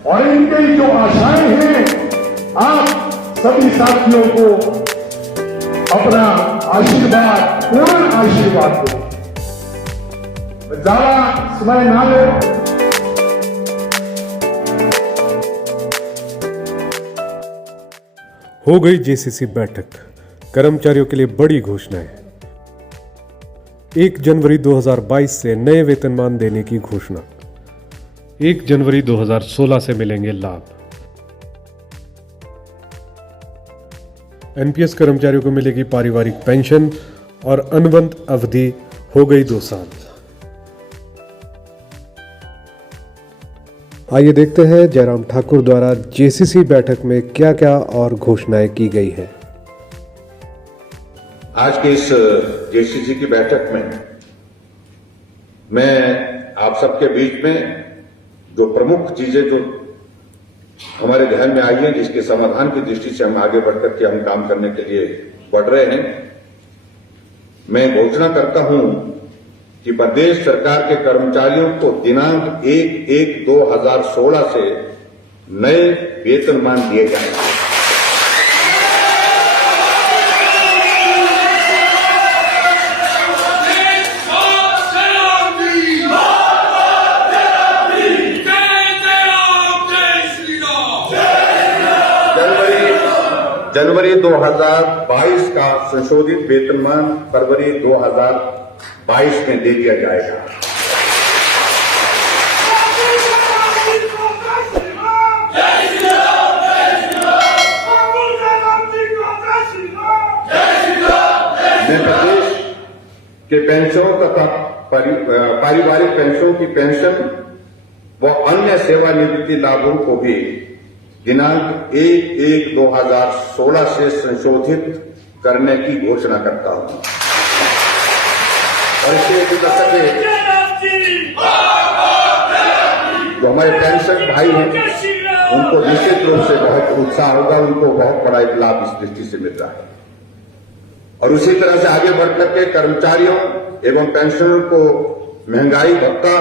और इनकी जो आशाएं हैं, आप सभी साथियों को अपना आशीर्वाद, पूर्ण आशीर्वाद दो। ज्यादा समय ना ले। हो गई जेसीसी बैठक, कर्मचारियों के लिए बड़ी घोषणा है। 1 जनवरी 2022 से नए वेतनमान देने की घोषणा। 1 जनवरी 2016 से मिलेंगे लाभ। एनपीएस कर्मचारियों को मिलेगी पारिवारिक पेंशन और अनुबंध अवधि हो गई 2 साल। आइए देखते हैं जयराम ठाकुर द्वारा जेसीसी बैठक में क्या क्या और घोषणाएं की गई है। आज के इस जेसीसी की बैठक में मैं आप सबके बीच में जो प्रमुख चीजें जो हमारे ध्यान में आई हैं, जिसके समाधान की दृष्टि से हम आगे बढ़कर के हम काम करने के लिए बढ़ रहे हैं, मैं घोषणा करता हूं कि प्रदेश सरकार के कर्मचारियों को दिनांक 1/1/2016 से नए वेतनमान दिए जाएंगे। जनवरी 2022 का संशोधित वेतनमान फरवरी 2022 में दे दिया जाएगा। मैं प्रदेश के पेंशनों तथा पारिवारिक पेंशनों की पेंशन व अन्य सेवानिवृत्ति लाभों को भी दिनांक 1/1/2016 से संशोधित करने की घोषणा करता हूं। और इससे जो हमारे पेंशन भाई हैं, उनको निश्चित रूप से बहुत उत्साह होगा, उनको बहुत बड़ा एक लाभ इस दृष्टि से मिल रहा है। और उसी तरह से आगे बढ़कर के कर्मचारियों एवं पेंशनर को महंगाई भत्ता,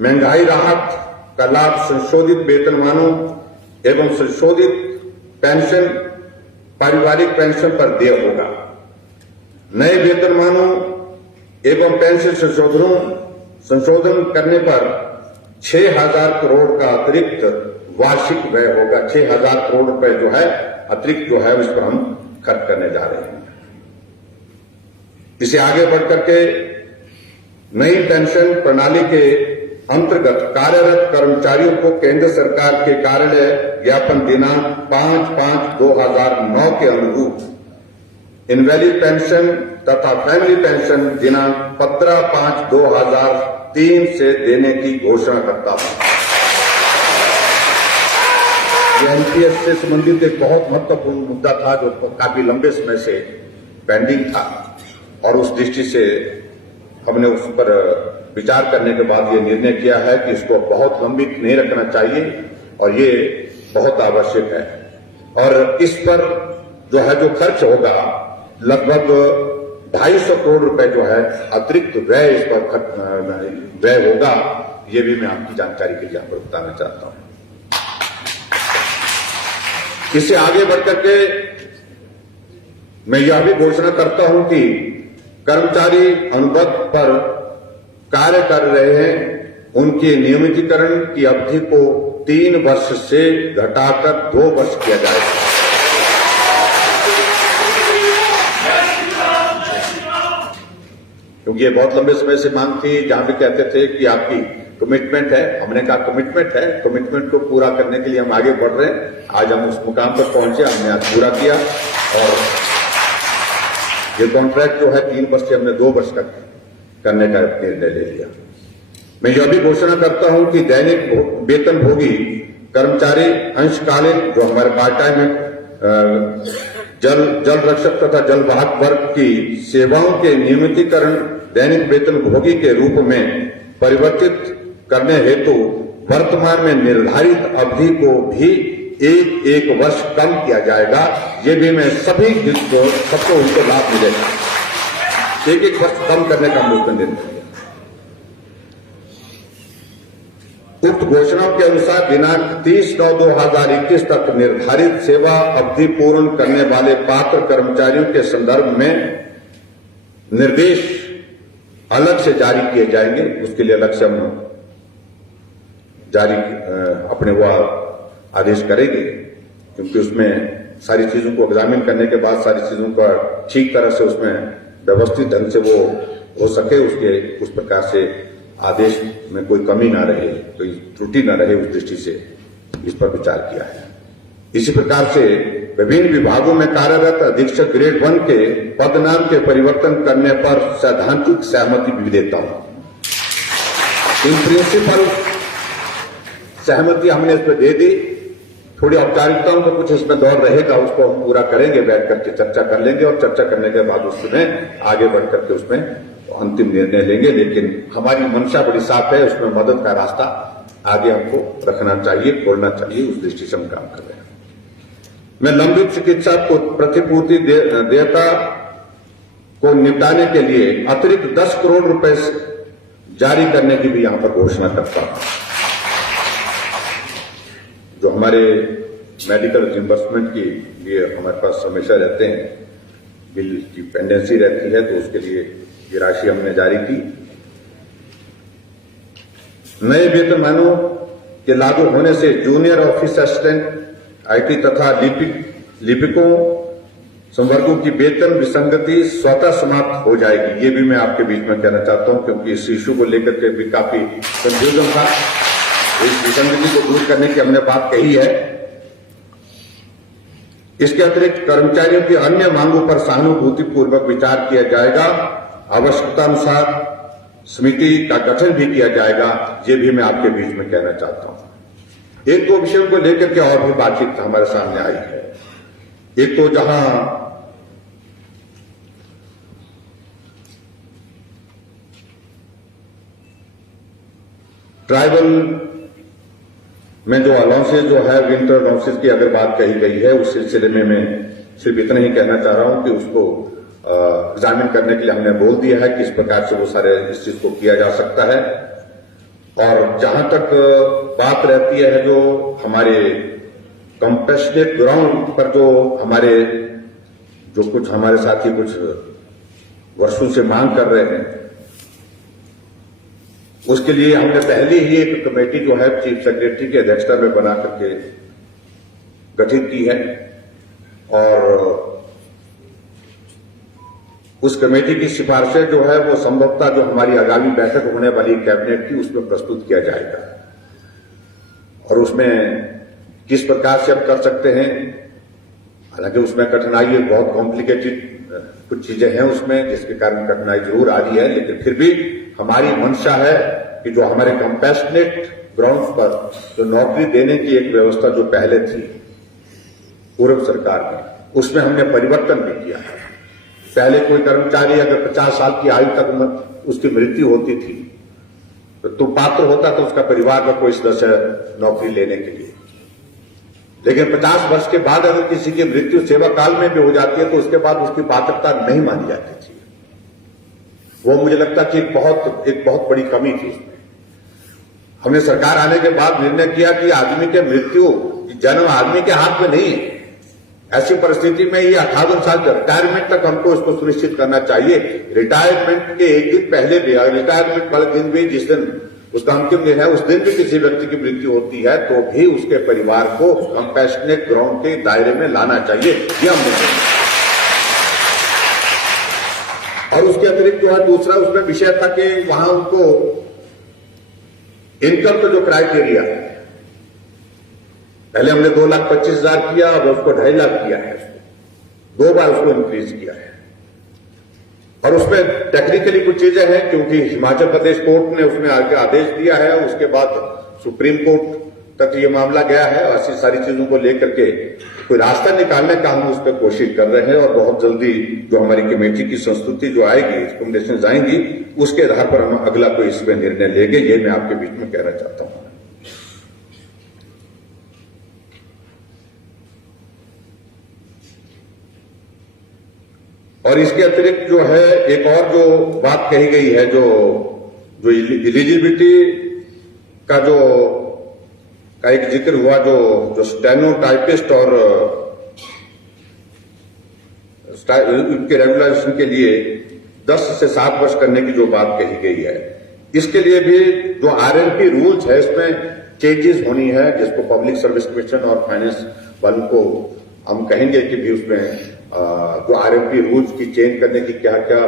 महंगाई राहत का लाभ संशोधित वेतनमानों एवं संशोधित पेंशन, पारिवारिक पेंशन पर देय होगा। नए वेतनमानों एवं पेंशन संशोधन करने पर 6,000 करोड़ का अतिरिक्त वार्षिक व्यय होगा। 6,000 करोड़ रुपए जो है अतिरिक्त जो है उस पर हम खर्च करने जा रहे हैं। इसे आगे बढ़कर के नई पेंशन प्रणाली के अंतर्गत कार्यरत कर्मचारियों को केंद्र सरकार के कार्यालय ज्ञापन दिनांक 5/5/2009 के अनुरूप इनवैलिड पेंशन तथा फैमिली पेंशन दिनांक 15/5/2003 से देने की घोषणा करता हूं। यह एनपीएस से संबंधित एक बहुत महत्वपूर्ण मुद्दा था जो काफी लंबे समय से पेंडिंग था, और उस दृष्टि से हमने उस पर विचार करने के बाद ये निर्णय किया है कि इसको बहुत लंबित नहीं रखना चाहिए और ये बहुत आवश्यक है। और इस पर जो है जो खर्च होगा लगभग 250 करोड़ रुपए जो है अतिरिक्त व्यय इस पर व्यय होगा, ये भी मैं आपकी जानकारी के लिए यहाँ पर बताना चाहता हूं। इससे आगे बढ़कर के मैं यह भी घोषणा करता हूं कि कर्मचारी अनुबंध पर कार्य कर रहे हैं, उनके नियमितीकरण की अवधि को 3 वर्ष से घटाकर 2 वर्ष किया जाएगा। क्योंकि ये बहुत लंबे समय से मांग थी, जहां भी कहते थे कि आपकी कमिटमेंट है। हमने कहा कमिटमेंट है, कमिटमेंट को पूरा करने के लिए हम आगे बढ़ रहे हैं। आज हम उस मुकाम पर पहुंचे, हमने आज पूरा किया और ये कॉन्ट्रैक्ट जो है 3 वर्ष से हमने 2 वर्ष तक करने का निर्णय ले लिया। मैं यह भी घोषणा करता हूं कि दैनिक वेतनभोगी कर्मचारी अंशकालीन जो हमारे पार्ट टाइम जल रक्षक तथा जल वाहक वर्ग की सेवाओं के नियमितीकरण दैनिक वेतनभोगी के रूप में परिवर्तित करने हेतु वर्तमान में निर्धारित अवधि को भी एक वर्ष कम किया जाएगा। ये भी मैं सबको उनको लाभ मिलेगा। एक वर्ष कम करने का निर्णय लिया। उक्त घोषणाओं के अनुसार दिनांक 30/9/2021 तक निर्धारित सेवा अवधि पूर्ण करने वाले पात्र कर्मचारियों के संदर्भ में निर्देश अलग से जारी किए जाएंगे। उसके लिए अलग से हम जारी अपने वो आदेश करेंगे, क्योंकि उसमें सारी चीजों को एग्जामिन करने के बाद सारी चीजों का ठीक तरह से उसमें व्यवस्थित ढंग से वो हो सके, उसके उस प्रकार से आदेश में कोई कमी ना रहे, कोई त्रुटि ना रहे, उस दृष्टि से इस पर विचार किया है। इसी प्रकार से विभिन्न विभागों में कार्यरत अधीक्षक ग्रेड 1 के पद नाम के परिवर्तन करने पर सैद्धांतिक सहमति भी देता हूं। इन प्रिंसिपल सहमति हमने इस पर दे दी। थोड़ी औपचारिकताओं का कुछ इसमें दौर रहेगा, उसको हम पूरा करेंगे, बैठ करके चर्चा कर लेंगे और चर्चा करने के बाद उसमें आगे बढ़ करके उसमें अंतिम निर्णय लेंगे। लेकिन हमारी मंशा बड़ी साफ है, उसमें मदद का रास्ता आगे हमको रखना चाहिए, खोलना चाहिए, उस दृष्टि से हम काम कर रहे हैं। मैं लंबित चिकित्सा को प्रतिपूर्ति देयता को निपटाने के लिए अतिरिक्त 10 करोड़ रुपए जारी करने की भी यहां पर घोषणा करता हूं। जो हमारे मेडिकल रिइंबर्समेंट के लिए हमारे पास हमेशा रहते हैं, बिल की पेंडेंसी रहती है, तो उसके लिए ये राशि हमने जारी की। नए वेतनमानों के लागू होने से जूनियर ऑफिस असिस्टेंट, आईटी तथा लिपिकों संवर्गों की वेतन विसंगति स्वतः समाप्त हो जाएगी। ये भी मैं आपके बीच में कहना चाहता हूं, क्योंकि इस इशू को लेकर के भी काफी कंफ्यूजन था। इस विसंगति को दूर करने की हमने बात कही है। इसके अतिरिक्त कर्मचारियों की अन्य मांगों पर सहानुभूतिपूर्वक विचार किया जाएगा। आवश्यकता अनुसार समिति का गठन भी किया जाएगा। ये भी मैं आपके बीच में कहना चाहता हूं। एक दो विषयों को लेकर के और भी बातचीत हमारे सामने आई है। एक तो जहां ट्राइबल में जो अलाउंसेज जो है, विंटर अलाउंसेज की अगर बात कही गई है, उस सिलसिले में मैं सिर्फ इतना ही कहना चाह रहा हूं कि उसको एग्जामिन करने के लिए हमने बोल दिया है, किस प्रकार से वो सारे इस चीज को किया जा सकता है। और जहां तक बात रहती है जो हमारे कंपेशनेट ग्राउंड पर जो कुछ हमारे साथी कुछ वर्षों से मांग कर रहे हैं, उसके लिए हमने पहले ही एक कमेटी जो है चीफ सेक्रेटरी की अध्यक्षता में बना करके गठित की है, और उस कमेटी की सिफारिशें जो है वो संभवतः जो हमारी आगामी बैठक होने वाली कैबिनेट की, उसमें प्रस्तुत किया जाएगा। और उसमें किस प्रकार से हम कर सकते हैं, हालांकि उसमें कठिनाई बहुत कॉम्प्लिकेटेड कुछ चीजें हैं उसमें, जिसके कारण कठिनाई जरूर आ रही है, लेकिन फिर भी हमारी मंशा है कि जो हमारे कंपैशनेट ग्राउंड्स पर जो नौकरी देने की एक व्यवस्था जो पहले थी पूर्व सरकार में, उसमें हमने परिवर्तन भी किया है। पहले कोई कर्मचारी अगर 50 साल की आयु तक उसकी मृत्यु होती थी तो पात्र होता था उसका परिवार का कोई सदस्य नौकरी लेने के लिए। लेकिन 50 वर्ष के बाद अगर किसी की मृत्यु सेवा काल में भी हो जाती है तो उसके बाद उसकी पात्रता नहीं मानी जाती थी। वो मुझे लगता कि एक बहुत बड़ी कमी थी उसमें। हमने सरकार आने के बाद निर्णय किया कि आदमी के मृत्यु जन्म आदमी के हाथ में नहीं है। ऐसी परिस्थिति में ये 58 साल के रिटायरमेंट तक हमको इसको सुनिश्चित करना चाहिए। रिटायरमेंट के एक दिन पहले भी, रिटायरमेंट वाले दिन भी, जिस दिन उसका अंतिम दिन है, उस दिन भी किसी व्यक्ति की मृत्यु होती है तो भी उसके परिवार को कंपैशनेट ग्राउंड के दायरे में लाना चाहिए। यह हमने, और उसके अतिरिक्त जो है दूसरा उसमें विषय था कि वहां उनको इनकम का जो क्राइटेरिया है, पहले हमने 2,25,000 किया, अब उसको 2.5 लाख किया है, 2 बार उसको इंक्रीज किया है। और उसमें टेक्निकली कुछ चीजें हैं, क्योंकि हिमाचल प्रदेश कोर्ट ने उसमें आगे आदेश दिया है, उसके बाद सुप्रीम कोर्ट तक ये मामला गया है। ऐसी सारी चीजों को लेकर के कोई रास्ता निकालने का हम उस पर कोशिश कर रहे हैं, और बहुत जल्दी जो हमारी कमेटी की संस्तुति जो आएगी, रिकमेंडेशन आएंगी, उसके आधार पर हम अगला कोई इसमें निर्णय लेंगे। ये मैं आपके बीच में कहना चाहता हूं। और इसके अतिरिक्त जो है एक और जो बात कही गई है, जो एलिजिबिलिटी का एक जिक्र हुआ, जो स्टेनोटाइपिस्ट और उनके रेगुलराइजेशन के लिए 10 से 7 वर्ष करने की जो बात कही गई है, इसके लिए भी जो आरएमपी रूल्स है इसमें चेंजेस होनी है, जिसको पब्लिक सर्विस कमीशन और फाइनेंस वालों को हम कहेंगे कि भी उसमें जो आरएमपी रूल्स की चेंज करने की क्या क्या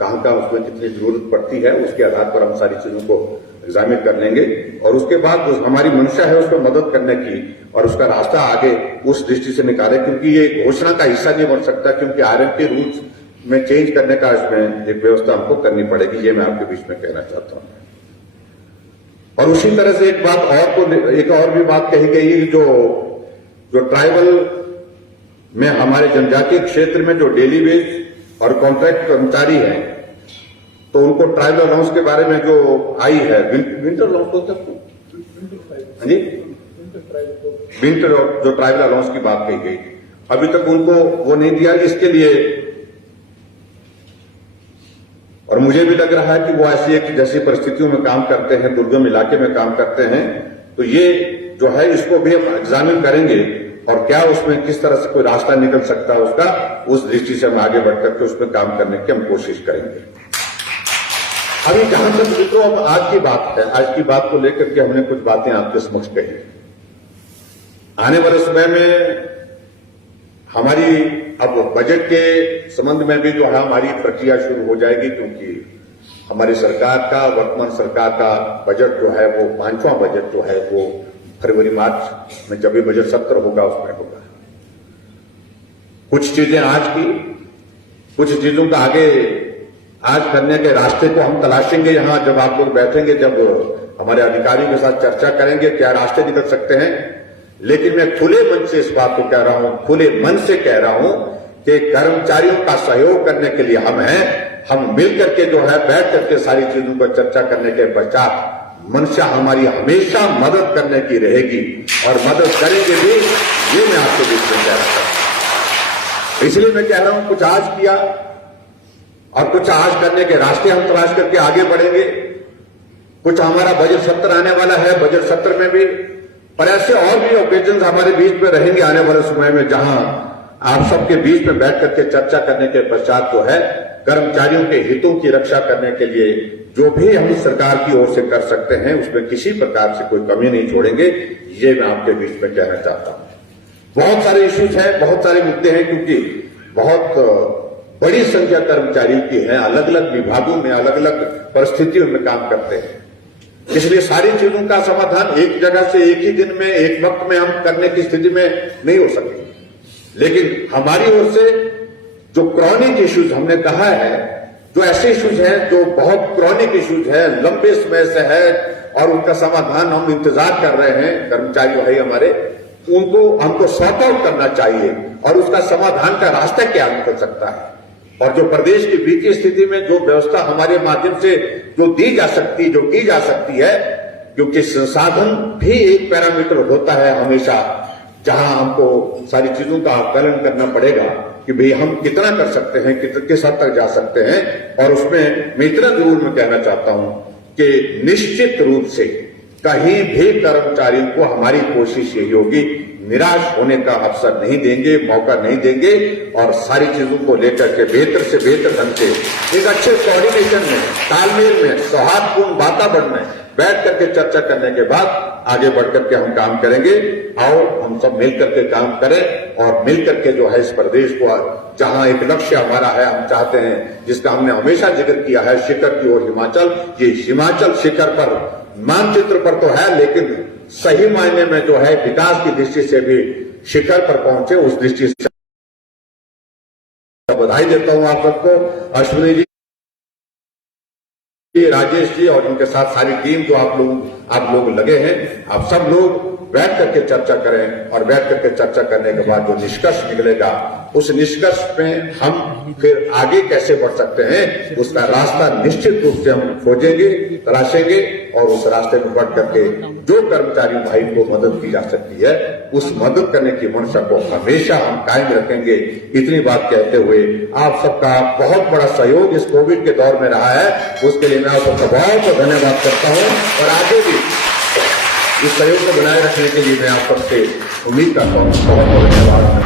कहां उसमें कितनी जरूरत पड़ती है, उसके आधार पर हम सारी चीजों को एग्जामिन कर लेंगे और उसके बाद जो हमारी मंशा है उसको मदद करने की और उसका रास्ता आगे उस दृष्टि से निकाले, क्योंकि ये घोषणा का हिस्सा नहीं बन सकता, क्योंकि आरएमपी रूल्स में चेंज करने का इसमें एक व्यवस्था हमको करनी पड़ेगी। ये मैं आपके बीच में कहना चाहता हूं। और उसी तरह से एक और भी बात कही गई है, जो ट्राइबल में हमारे जनजातीय क्षेत्र में जो डेली वेज और कॉन्ट्रैक्ट कर्मचारी हैं, तो उनको ट्राइबल अलाउंस के बारे में जो आई है, विंटर अलाउंस बोलते हैं जी, विंटर जो ट्राइबल अलाउंस की बात कही गई, अभी तक उनको वो नहीं दिया। इसके लिए और मुझे भी लग रहा है कि वो ऐसी एक जैसी परिस्थितियों में काम करते हैं, दुर्गम इलाके में काम करते हैं, तो ये जो है इसको भी हम एग्जामिन करेंगे और क्या उसमें किस तरह से कोई रास्ता निकल सकता है उसका, उस दृष्टि से हम आगे बढ़कर के उसमें काम करने की हम कोशिश करेंगे। अभी जहां तक मित्रों अब आज की बात है, आज की बात को लेकर के हमने कुछ बातें आपके समक्ष कही। आने वाले समय में हमारी अब बजट के संबंध में भी जो है हमारी प्रक्रिया शुरू हो जाएगी, क्योंकि हमारी सरकार का, वर्तमान सरकार का बजट जो है वो 5वां बजट जो है वो फरवरी मार्च में जब भी बजट सत्र होगा उसमें होगा। कुछ चीजें आज की, कुछ चीजों का आगे आज करने के रास्ते को हम तलाशेंगे। यहां जब आप लोग बैठेंगे, जब हमारे अधिकारियों के साथ चर्चा करेंगे क्या रास्ते निकल सकते हैं, लेकिन मैं खुले मन से इस बात को कह रहा हूं, खुले मन से कह रहा हूं कि कर्मचारियों का सहयोग करने के लिए हम हैं। हम मिल करके जो है बैठ करके सारी चीजों पर चर्चा करने के पश्चात मंशा हमारी हमेशा मदद करने की रहेगी और मदद करेंगे भी, ये मैं आपके बीच में कह रहा हूं। इसलिए मैं कह रहा हूं कुछ आज किया और कुछ आज करने के रास्ते हम तलाश करके आगे बढ़ेंगे। कुछ हमारा बजट सत्र आने वाला है, बजट सत्र में भी, पर ऐसे और भी ओकेजन हमारे बीच में रहेंगे आने वाले समय में, जहां आप सबके बीच में बैठ करके चर्चा करने के पश्चात जो है कर्मचारियों के हितों की रक्षा करने के लिए जो भी हम सरकार की ओर से कर सकते हैं उसमें किसी प्रकार से कोई कमी नहीं छोड़ेंगे। ये मैं आपके बीच में कहना चाहता हूं। बहुत सारे इश्यूज हैं, बहुत सारे मुद्दे हैं, क्योंकि बहुत बड़ी संख्या कर्मचारियों की है, अलग अलग विभागों में अलग अलग परिस्थितियों में काम करते हैं, इसलिए सारी चीजों का समाधान एक जगह से एक ही दिन में एक वक्त में हम करने की स्थिति में नहीं हो सकेगी। लेकिन हमारी ओर से जो क्रॉनिक इश्यूज हमने कहा है, जो ऐसे इश्यूज हैं जो बहुत क्रॉनिक इश्यूज है, लंबे समय से है और उनका समाधान हम इंतजार कर रहे हैं, कर्मचारी भाई हमारे, उनको हमको सॉर्ट आउट करना चाहिए और उसका समाधान का रास्ता क्या निकल सकता है। और जो प्रदेश की वित्तीय स्थिति में जो व्यवस्था हमारे माध्यम से जो दी जा सकती, जो की जा सकती है, क्योंकि संसाधन भी एक पैरामीटर होता है हमेशा, जहां हमको सारी चीजों का आकलन करना पड़ेगा कि भाई हम कितना कर सकते हैं, किस हद तक जा सकते हैं। और उसमें मैं इतना जरूर मैं कहना चाहता हूं कि निश्चित रूप से कहीं भी कर्मचारियों को हमारी कोशिश यही होगी, निराश होने का अवसर नहीं देंगे, मौका नहीं देंगे और सारी चीजों को लेकर के बेहतर से बेहतर ढंग से एक अच्छे कोऑर्डिनेशन में, तालमेल में, सौहार्दपूर्ण वातावरण में बैठ करके चर्चा करने के बाद आगे बढ़ करके हम काम करेंगे। आओ हम सब मिल करके काम करें और मिल करके जो है इस प्रदेश को, जहां एक लक्ष्य हमारा है, हम चाहते हैं, जिसका हमने हमेशा जिक्र किया है, शिखर की ओर हिमाचल। ये हिमाचल शिखर पर, मानचित्र पर तो है, लेकिन सही मायने में जो है विकास की दृष्टि से भी शिखर पर पहुंचे, उस दृष्टि से बधाई देता हूं आप सबको। अश्विनी जी, राजेश जी और उनके साथ सारी टीम जो आप लोग लगे हैं, आप सब लोग बैठ करके चर्चा करें और बैठ करके चर्चा करने के बाद जो निष्कर्ष निकलेगा उस निष्कर्ष में हम फिर आगे कैसे बढ़ सकते हैं उसका रास्ता निश्चित रूप से हम खोजेंगे, तलाशेंगे और उस रास्ते में बढ़ करके जो कर्मचारी भाई को मदद की जा सकती है उस मदद करने की मंशा को हमेशा हम कायम रखेंगे। इतनी बात कहते हुए आप सबका बहुत बड़ा सहयोग इस कोविड के दौर में रहा है, उसके लिए मैं आप सबका बहुत धन्यवाद करता हूं और आगे भी इस सहयोग को बनाए रखने के लिए मैं आप सबसे उम्मीद करता हूं। बहुत बहुत धन्यवाद।